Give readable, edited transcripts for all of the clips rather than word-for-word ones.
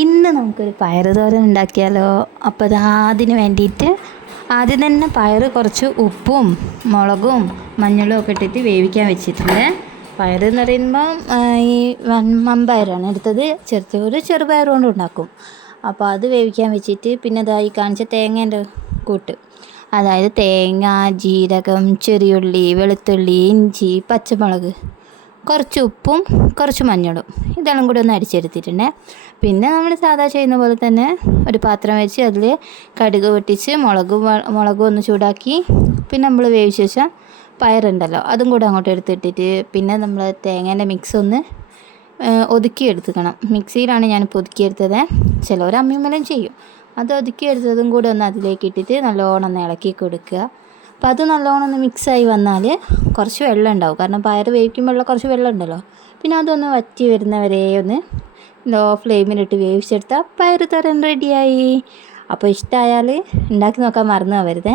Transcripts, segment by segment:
ഇന്ന് നമുക്കൊരു പയറ് തോരൻ ഉണ്ടാക്കിയാലോ. അപ്പോൾ അതിന് വേണ്ടിയിട്ട് ആദ്യം തന്നെ പയറ് കുറച്ച് ഉപ്പും മുളകും മഞ്ഞളും ഒക്കെ ഇട്ടിട്ട് വേവിക്കാൻ വെച്ചിട്ടുണ്ട്. പയറ് എന്ന് പറയുമ്പം ഈ മമ്പയറാണ് എടുത്തത്. ചെറുപയർ കൊണ്ട് ഉണ്ടാക്കും. അപ്പോൾ അത് വേവിക്കാൻ വെച്ചിട്ട് പിന്നെ ഇതായി കാണിച്ച തേങ്ങേൻ്റെ കൂട്ട്, അതായത് തേങ്ങ, ജീരകം, ചെറിയുള്ളി, വെളുത്തുള്ളി, ഇഞ്ചി, പച്ചമുളക്, കുറച്ച് ഉപ്പും കുറച്ച് മഞ്ഞളും, ഇതെല്ലാം കൂടി ഒന്ന് അടിച്ചെടുത്തിട്ടുണ്ട്. പിന്നെ നമ്മൾ സാധാ ചെയ്യുന്ന പോലെ തന്നെ ഒരു പാത്രം വെച്ച് അതിൽ കടുക് പൊട്ടിച്ച് മുളകും ഒന്ന് ചൂടാക്കി, പിന്നെ നമ്മൾ വേവിച്ച് വെച്ച പയറുണ്ടല്ലോ അതും കൂടെ അങ്ങോട്ട് എടുത്തിട്ടിട്ട് പിന്നെ നമ്മൾ തേങ്ങേൻ്റെ മിക്സ് ഒന്ന് ഒതുക്കിയെടുക്കണം. മിക്സിയിലാണ് ഞാനിപ്പോൾ ഒതുക്കിയെടുത്തത്. ചിലവർ അമ്മിമേലും ചെയ്യും. അത് ഒതുക്കിയെടുത്തതും കൂടെ ഒന്ന് അതിലേക്ക് ഇട്ടിട്ട് നല്ലോണം ഒന്ന് ഇളക്കി കൊടുക്കുക. അപ്പോൾ അത് നല്ലോണം ഒന്ന് മിക്സായി വന്നാൽ കുറച്ച് വെള്ളം ഉണ്ടാവും, കാരണം പയർ വേവിക്കുമ്പോഴുള്ള കുറച്ച് വെള്ളം ഉണ്ടല്ലോ. പിന്നെ അതൊന്ന് വറ്റി വരുന്നവരെ ഒന്ന് ലോ ഫ്ലെയിമിലിട്ട് വേവിച്ചെടുത്താൽ പയർ തോരൻ റെഡിയായി. അപ്പോൾ ഇഷ്ടമായാൽ ഉണ്ടാക്കി നോക്കാൻ മറന്നു പോകരുത്.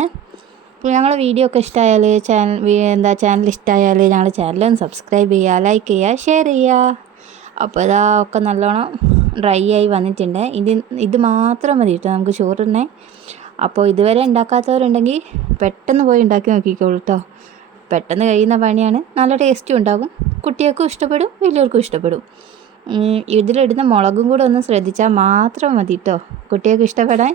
അപ്പോൾ ഞങ്ങളുടെ വീഡിയോ ഒക്കെ ഇഷ്ടമായാൽ ചാനൽ ഇഷ്ടമായാൽ ഞങ്ങളുടെ ചാനലൊന്ന് സബ്സ്ക്രൈബ് ചെയ്യുക, ലൈക്ക് ചെയ്യുക, ഷെയർ ചെയ്യുക. അപ്പോൾ ഇതാ ഒക്കെ നല്ലോണം ഡ്രൈ ആയി വന്നിട്ടുണ്ട്. ഇത് മാത്രം മതി കേട്ടോ നമുക്ക് ചോറിനെ. അപ്പോൾ ഇതുവരെ ഉണ്ടാക്കാത്തവരുണ്ടെങ്കിൽ പെട്ടെന്ന് പോയി ഉണ്ടാക്കി നോക്കിക്കോളൂ കേട്ടോ. പെട്ടെന്ന് കഴിയുന്ന പണിയാണ്, നല്ല ടേസ്റ്റും ഉണ്ടാകും. കുട്ടികൾക്കും ഇഷ്ടപ്പെടും, വലിയവർക്കും ഇഷ്ടപ്പെടും. ഇതിലിടുന്ന മുളകും കൂടെ ഒന്ന് ശ്രദ്ധിച്ചാൽ മാത്രം മതി കേട്ടോ കുട്ടികൾക്ക് ഇഷ്ടപ്പെടാൻ.